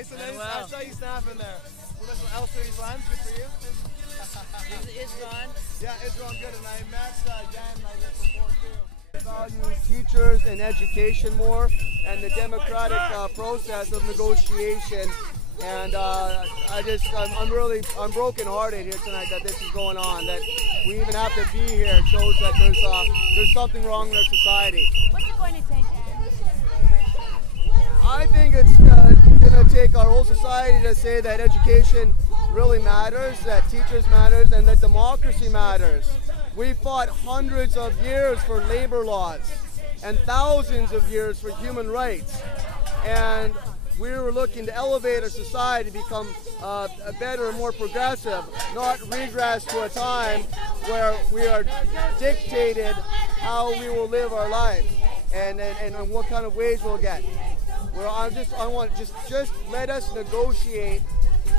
Jason, Manuel. I saw you snapping there. Well, that's Istvan, good for you. Istvan. Yeah, Istvan, good. And I met Jan before too. Value teachers and education more, and the democratic process of negotiation. And I'm brokenhearted here tonight that this is going on. That we even have to be here. It shows that there's something wrong in our society. What's it going to take? I think it's going to take our whole society to say that education really matters, that teachers matters, and that democracy matters. We fought hundreds of years for labor laws and thousands of years for human rights. And we were looking to elevate our society to become better and more progressive, not regress to a time where we are dictated how we will live our life and what kind of wage we'll get. I want just let us negotiate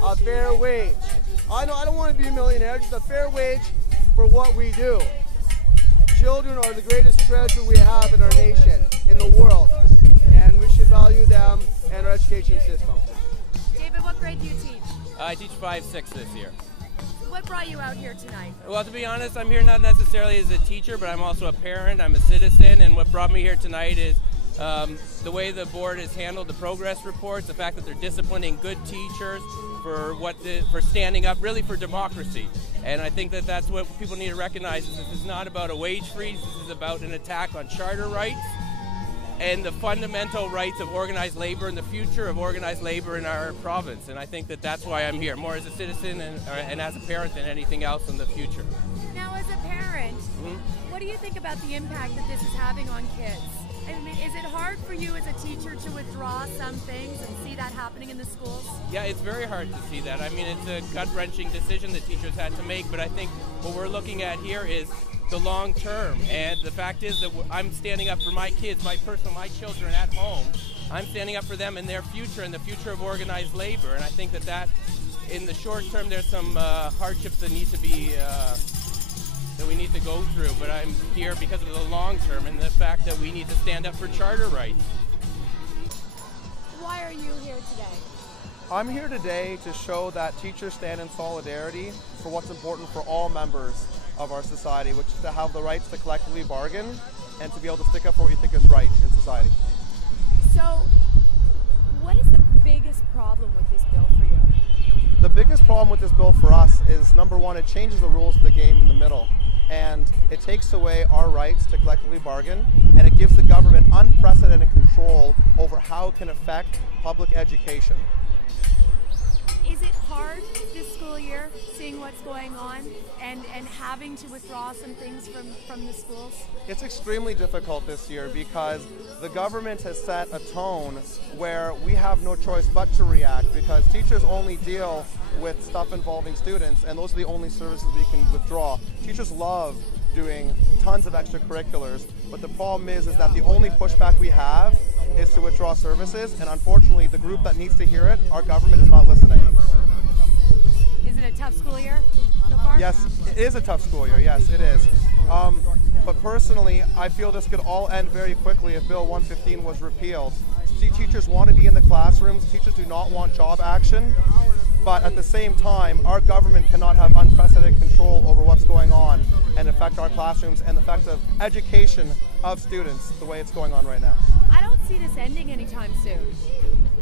a fair wage. I don't want to be a millionaire, just a fair wage for what we do. Children are the greatest treasure we have in our nation, in the world, and we should value them and our education system. David, what grade do you teach? I teach 5-6 this year. What brought you out here tonight? Well, to be honest, I'm here not necessarily as a teacher, but I'm also a parent, I'm a citizen, and what brought me here tonight is the way the board has handled the progress reports, the fact that they're disciplining good teachers for standing up really for democracy. And I think that that's what people need to recognize, is this is not about a wage freeze, this is about an attack on charter rights and the fundamental rights of organized labor and the future of organized labor in our province. And I think that that's why I'm here, more as a citizen and as a parent than anything else in the future. Now, as a parent, what do you think about the impact that this is having on kids? I mean, is it hard for you as a teacher to withdraw some things and see that happening in the schools? Yeah, it's very hard to see that. I mean, it's a gut-wrenching decision that teachers had to make, but I think what we're looking at here is the long term. And the fact is that I'm standing up for my kids, my children at home. I'm standing up for them and their future and the future of organized labor. And I think that in the short term, there's some hardships that need to be that we need to go through, but I'm here because of the long term and the fact that we need to stand up for charter rights. Why are you here today? I'm here today to show that teachers stand in solidarity for what's important for all members of our society, which is to have the rights to collectively bargain and to be able to stick up for what you think is right in society. So, what is the biggest problem with this bill for you? The biggest problem with this bill for us is, number one, it changes the rules of the game in the middle. And it takes away our rights to collectively bargain, and it gives the government unprecedented control over how it can affect public education. Is it hard this school year, seeing what's going on and having to withdraw some things from the schools? It's extremely difficult this year because the government has set a tone where we have no choice but to react, because teachers only deal with stuff involving students, and those are the only services we can withdraw. Teachers love doing tons of extracurriculars, but the problem is that the only pushback we have is to withdraw services, and unfortunately the group that needs to hear it, our government, is not listening. Is it a tough school year so far? Yes, it is a tough school year, yes it is. But personally, I feel this could all end very quickly if Bill 115 was repealed. See, teachers want to be in the classrooms, teachers do not want job action, but at the same time, our government cannot have unprecedented control over what's going on and affect our classrooms and the fact of education of students the way it's going on right now. I don't see this ending anytime soon.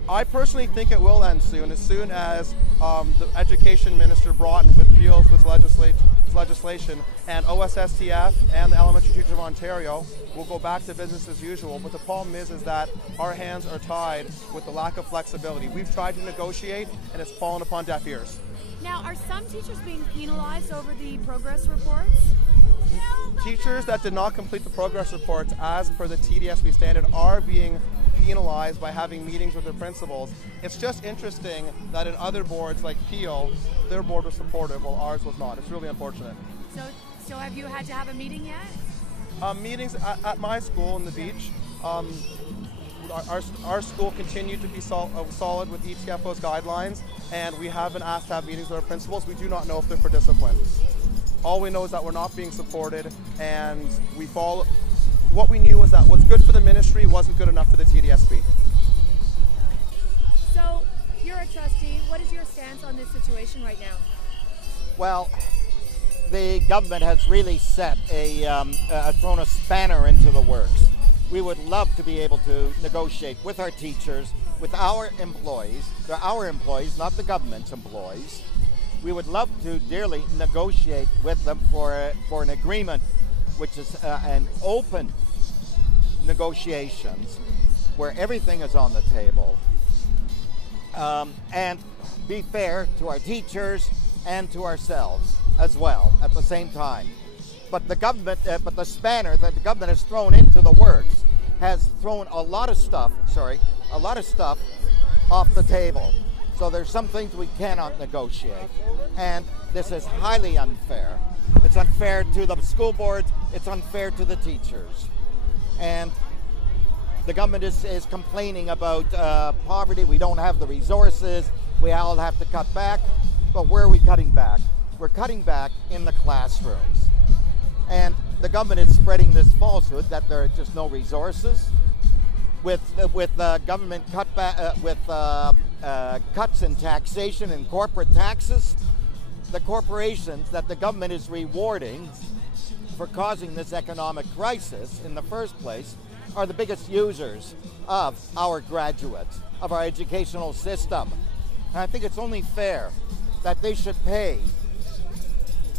I personally think it will end soon as the Education Minister Broughton repeals this legislation, and OSSTF and the Elementary Teachers of Ontario will go back to business as usual. But the problem is that our hands are tied with the lack of flexibility. We've tried to negotiate and it's fallen upon deaf ears. Now, are some teachers being penalized over the progress reports? Teachers that did not complete the progress reports as per the TDSB standard are being penalized by having meetings with their principals. It's just interesting that in other boards like Peel, their board was supportive while ours was not. It's really unfortunate. So have you had to have a meeting yet? Meetings at my school in the beach. Our school continued to be solid with ETFO's guidelines, and we have been asked to have meetings with our principals. We do not know if they're for discipline. All we know is that we're not being supported, and we follow. What we knew was that what's good for the ministry wasn't good enough for the TDSB. So You're a trustee. What is your stance on this situation right now? Well, the government has really thrown a spanner into the works. We would love to be able to negotiate with our teachers, with our employees. They're our employees, not the government's employees. We would love to dearly negotiate with them for an agreement, which is an open negotiations where everything is on the table, and be fair to our teachers and to ourselves as well at the same time. But the government, the spanner that the government has thrown into the works has thrown a lot of stuff off the table. So there's some things we cannot negotiate, and this is highly unfair. It's unfair to the school boards, it's unfair to the teachers. And the government is complaining about poverty. We don't have the resources, we all have to cut back. But where are we cutting back? We're cutting back in the classrooms. And the government is spreading this falsehood that there are just no resources. With government cuts in taxation and corporate taxes, the corporations that the government is rewarding for causing this economic crisis in the first place are the biggest users of our graduates, of our educational system. And I think it's only fair that they should pay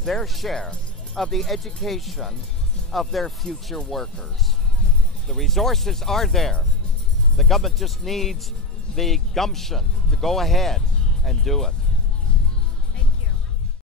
their share of the education of their future workers. The resources are there. The government just needs the gumption to go ahead and do it.